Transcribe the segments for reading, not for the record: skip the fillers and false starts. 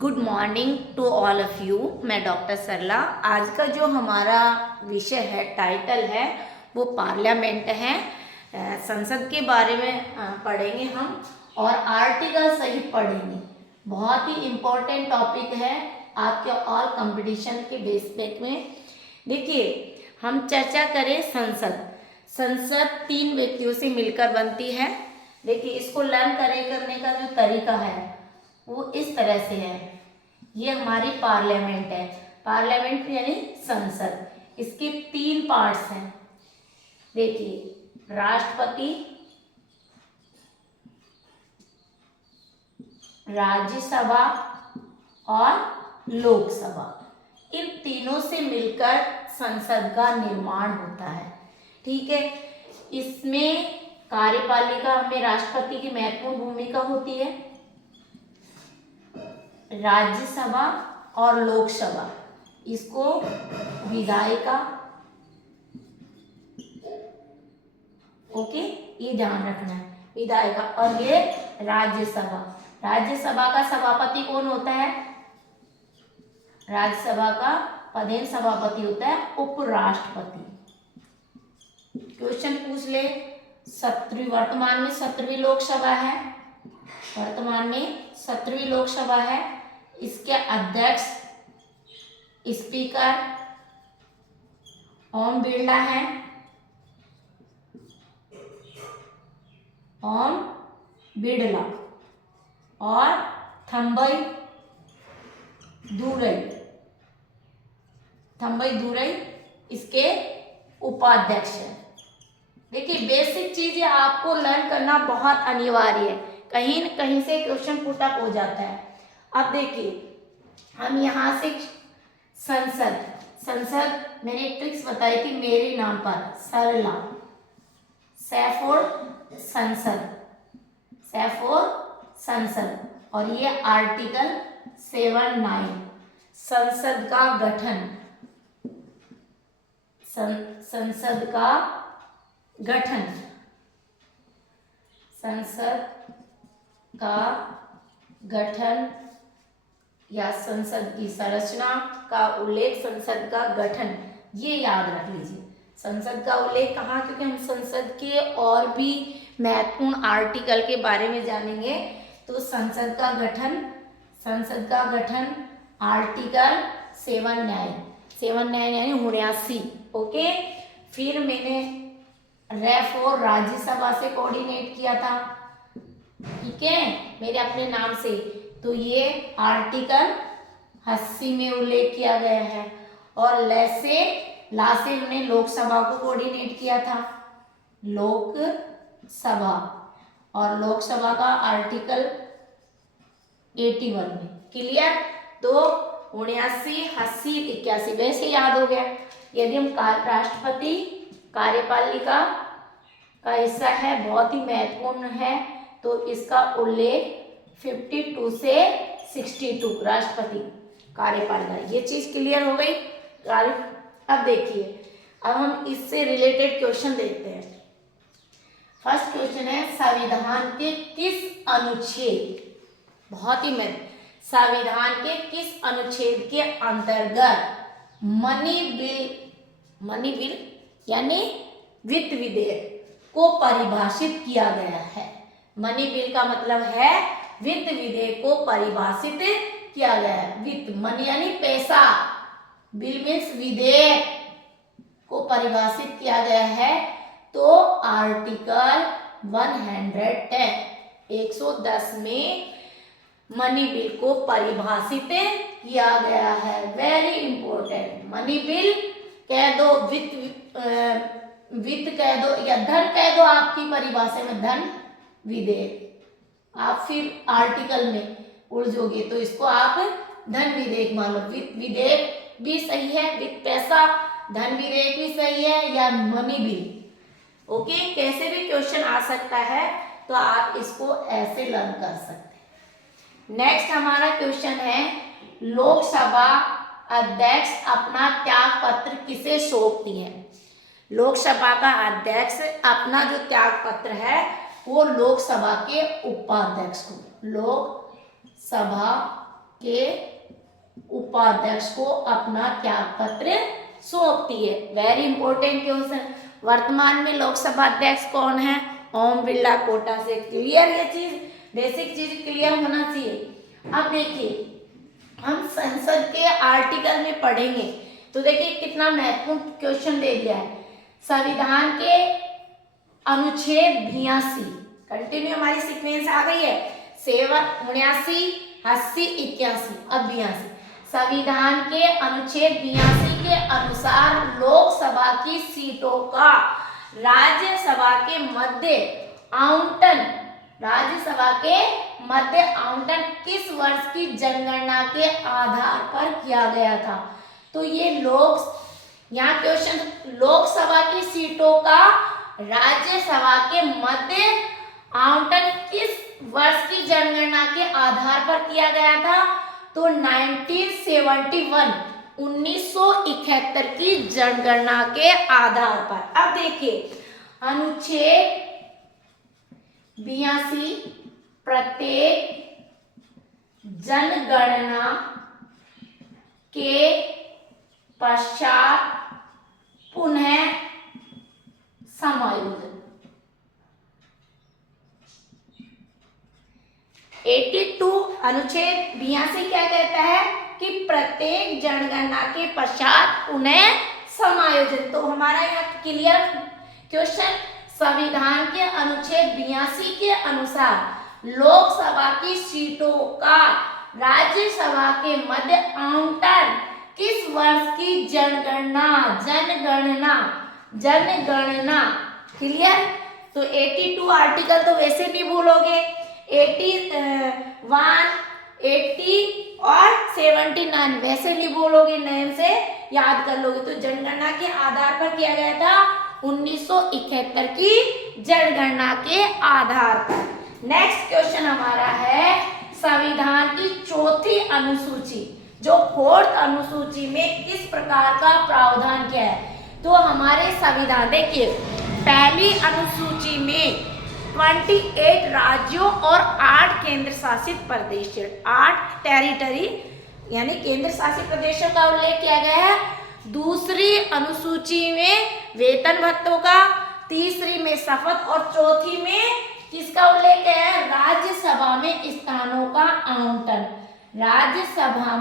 Good morning to all of you. मैं doctor Sarla. आज का जो हमारा विषय है, टाइटल है, वो पार्लियामेंट है। संसद के बारे में पढ़ेंगे हम और आर्टिकल सहित पढ़ेंगे। बहुत ही इम्पोर्टेंट टॉपिक है आपके ऑल कंपटीशन के बेस में। देखिए, हम चर्चा करें संसद 3 व्यक्तियों से मिलकर बनती है। देखिए, इसको लर्न करने का जो तरीका है वो इस तरह से है। ये हमारी पार्लियामेंट है। पार्लियामेंट यानी संसद। इसके 3 पार्ट्स हैं। देखिए, राष्ट्रपति, राज्यसभा और लोकसभा, इन तीनों से मिलकर संसद का निर्माण होता है। ठीक है। इसमें कार्यपालिका में राष्ट्रपति की महत्वपूर्ण भूमिका होती है। राज्यसभा और लोकसभा, इसको विधायिका, ओके, ये ध्यान रखना है, विधायिका। और ये राज्यसभा। राज्यसभा का सभापति कौन होता है? राज्यसभा का प्रधान सभापति होता है उपराष्ट्रपति। क्वेश्चन पूछ ले, 17वीं वर्तमान में 17वीं लोकसभा है। वर्तमान में 17वीं लोकसभा है। इसके अध्यक्ष स्पीकर ओम बिरला है। ओम बिरला। और थम्बई दुरई इसके उपाध्यक्ष है। देखिए, बेसिक चीजें आपको लर्न करना बहुत अनिवार्य है। कहीं न कहीं से क्वेश्चन पुट अप हो जाता है। अब देखिए, हम यहाँ से संसद मैंने एक ट्रिक्स बताई थी मेरे नाम पर, सरला, सैफोर संसद। और ये आर्टिकल 7(9) संसद का गठन। संसद का गठन या संसद की संरचना का उल्लेख, संसद का गठन, ये याद रख लीजिए। संसद का उल्लेख कहाँ? क्योंकि हम संसद के और भी महत्वपूर्ण आर्टिकल के बारे में जानेंगे। तो संसद का गठन आर्टिकल 7(9) यानी 79। ओके। फिर मैंने रेफ और राज्यसभा से कोऑर्डिनेट किया था, ठीक है, मेरे अपने नाम से। तो ये आर्टिकल 80 में उल्लेख किया गया है। और ला से हमने लोकसभा को कोऑर्डिनेट किया था, लोकसभा। और लोकसभा का आर्टिकल 81 में। क्लियर? तो 79, 80, 81 वैसे याद हो गया। यदि हम राष्ट्रपति कार्यपालिका का हिस्सा है, बहुत ही महत्वपूर्ण है, तो इसका उल्लेख 52 से 62 राष्ट्रपति कार्यपालिका। ये चीज क्लियर हो गई। अब देखिए, अब हम इससे रिलेटेड क्वेश्चन देखते हैं। फर्स्ट क्वेश्चन है, संविधान के किस अनुच्छेद, बहुत ही महत्वपूर्ण, संविधान के किस अनुच्छेद के अंतर्गत मनी बिल यानी वित्त विधेयक को परिभाषित किया गया है? मनी बिल का मतलब है वित्त विधेयक को परिभाषित किया गया है। वित्त, मनी यानी पैसा, बिल मीन्स विधेयक को परिभाषित किया गया है। तो आर्टिकल 110 में मनी बिल को परिभाषित किया गया है। Very important. मनी बिल कह दो, वित्त कह दो, या धन कह दो, आपकी परिभाषा में धन विधेयक। आप फिर आर्टिकल में उलझोगे तो इसको आप धन विधेयक मान लो। वित्त विधेयक भी सही है, वित्त पैसा, धन विधेयक भी सही है, या मनी बिल। ओके, कैसे भी क्वेश्चन आ सकता है, तो आप इसको ऐसे लर्न कर सकते हैं। नेक्स्ट हमारा क्वेश्चन है, लोकसभा अध्यक्ष अपना त्याग पत्र किसे सौंपती है? लोकसभा का अध्यक्ष अपना जो त्याग पत्र है वो लोकसभा के उपाध्यक्ष को, लोकसभा के उपाध्यक्ष को अपना त्याग पत्र सौंपती है। Very important question. वर्तमान में लोकसभा अध्यक्ष कौन है? ओम बिरला कोटा से। क्लियर? ये चीज बेसिक चीज क्लियर होना चाहिए। अब देखिए हम संसद के आर्टिकल में पढ़ेंगे तो देखिए कितना महत्वपूर्ण क्वेश्चन दे दिया है। संविधान के अनुच्छेद 82, कंटिन्यू हमारी सीक्वेंस आ गई है 79, 80, 81, अब 82। संविधान के अनुच्छेद 82 के अनुसार लोकसभा की सीटों का राज्यसभा के मध्य आवंटन किस वर्ष की जनगणना के आधार पर किया गया था? तो ये यहाँ क्वेश्चन लोकसभा की सीटों का राज्यसभा के मध्य आवंटन किस वर्ष की जनगणना के आधार पर किया गया था? तो 1971 की जनगणना के आधार पर। अब देखिए अनुच्छेद 82 प्रत्येक जनगणना के पश्चात पुनः समायोजन। 82 अनुच्छेद 82 क्या कहता है कि प्रत्येक जनगणना के पश्चात पुनः समायोजन। तो हमारा यहाँ क्लियर क्वेश्चन, संविधान के अनुच्छेद 82 के अनुसार लोकसभा की सीटों का राज्यसभा के मध्य आवंटन किस वर्ष की जनगणना क्लियर? तो 82 आर्टिकल तो वैसे भी भूलोगे, 81, 80 और 79 वैसे नहीं बोलोगे, नेम से याद कर लोगे। तो जनगणना के आधार पर किया गया था 1971 की जनगणना के आधार पर। नेक्स्ट क्वेश्चन हमारा है संविधान की चौथी अनुसूची, जो 4th अनुसूची में किस प्रकार का प्रावधान किया है? तो हमारे संविधान देखिए पहली अनुसूची में 28 राज्यों और 8 केंद्र शासित प्रदेश, 8 टेरिटरी यानी केंद्र शासित प्रदेशों का उल्लेख किया गया है। दूसरी अनुसूची में वेतन भत्तों का, तीसरी में शपथ और चौथी में किसका उल्लेख है? राज्यसभा में स्थानों का आवंटन। राज्यसभा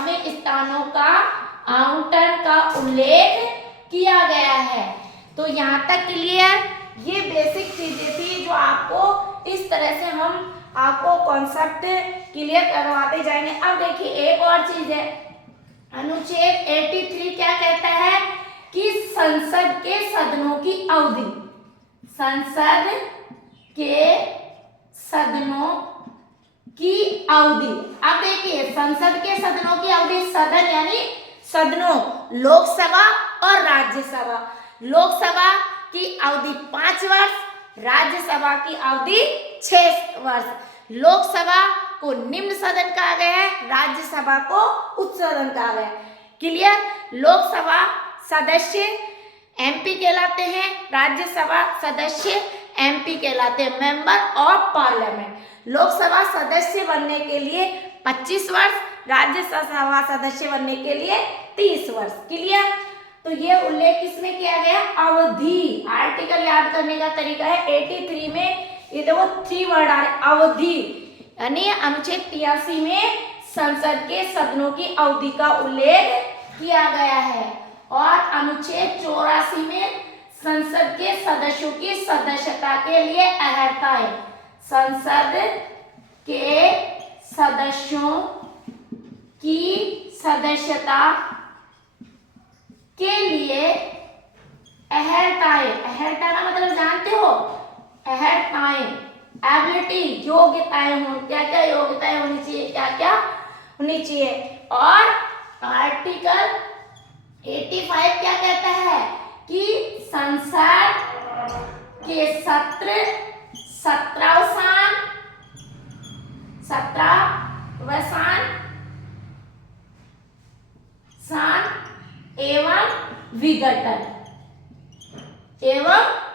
में स्थानों का आवंटन का उल्लेख किया गया है। तो यहाँ तक क्लियर? ये बेसिक चीजें थी जो आपको इस तरह से हम आपको कॉन्सेप्ट क्लियर करवाते जाएंगे। अब देखिए एक और चीज है, अनुच्छेद 83 क्या कहता है कि संसद के सदनों की अवधि, अब देखिए संसद के सदनों की अवधि, सदन यानी सदनों, लोकसभा और राज्यसभा। लोकसभा की अवधि 5 वर्ष, राज्यसभा की अवधि 6 वर्ष। लोकसभा को निम्न सदन कहा गया है, राज्यसभा को उच्च सदन कहा गया है। क्लियर? लोकसभा सदस्य एमपी कहलाते हैं, राज्यसभा सदस्य एमपी कहलाते हैं, मेंबर ऑफ पार्लियामेंट। लोकसभा सदस्य बनने के लिए 25 वर्ष, राज्यसभा सदस्य बनने के लिए 30 वर्ष। क्लियर? तो ये उल्लेख किसमें किया गया? अवधि। आर्टिकल याद करने का तरीका है 83 में ये देखो 3 वर्ड आ रहे, अवधि यानी अनुच्छेद 83 में संसद के सदनों की अवधि का उल्लेख किया गया है। और अनुच्छेद 84 में संसद के सदस्यों की सदस्यता के लिए अर्हताएं, संसद के सदस्यों की सदस्यता के लिए अर्हता का मतलब जानते हो? अर्हताएं, एबिलिटी, योग्यताएं हो, क्या क्या योग्यताएं होनी चाहिए, क्या क्या होनी चाहिए। और आर्टिकल 85 क्या कहता है कि संसद के सत्र 17वां एवं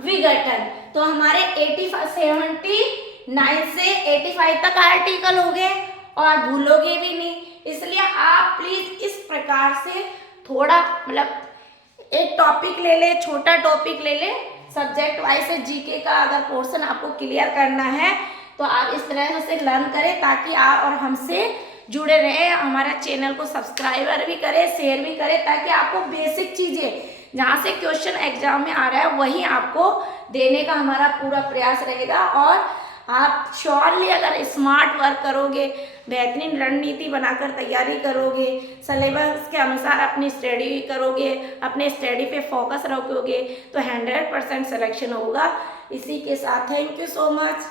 विघटन। तो हमारे 70 9 से 85 तक आर्टिकल हो गए और भूलोगे भी नहीं। इसलिए आप प्लीज इस प्रकार से थोड़ा मतलब एक टॉपिक ले ले, छोटा टॉपिक ले ले, सब्जेक्ट वाइज जीके का अगर पोर्शन आपको क्लियर करना है तो आप इस तरह से लर्न करें ताकि आप और हमसे जुड़े रहें। हमारा चैनल को सब्सक्राइबर भी करें, शेयर भी करें, ताकि आपको बेसिक चीज़ें जहाँ से क्वेश्चन एग्जाम में आ रहा है वही आपको देने का हमारा पूरा प्रयास रहेगा। और आप श्योरली अगर स्मार्ट वर्क करोगे, बेहतरीन रणनीति बनाकर तैयारी करोगे, सिलेबस के अनुसार अपनी स्टडी करोगे, अपने स्टडी पे फोकस रखोगे तो 100% सिलेक्शन होगा। इसी के साथ थैंक यू सो मच।